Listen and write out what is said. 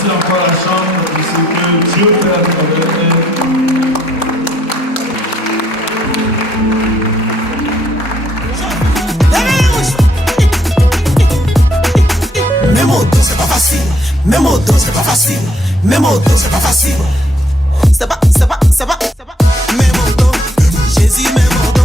Merci encore à la chambre de ce que Dieu fait à travers elle. Mes mots doux, c'est pas facile. Mes mots doux, c'est pas facile. Mes mots doux, c'est pas facile. Ça va. Mes mots doux, Jésus, mes mots doux.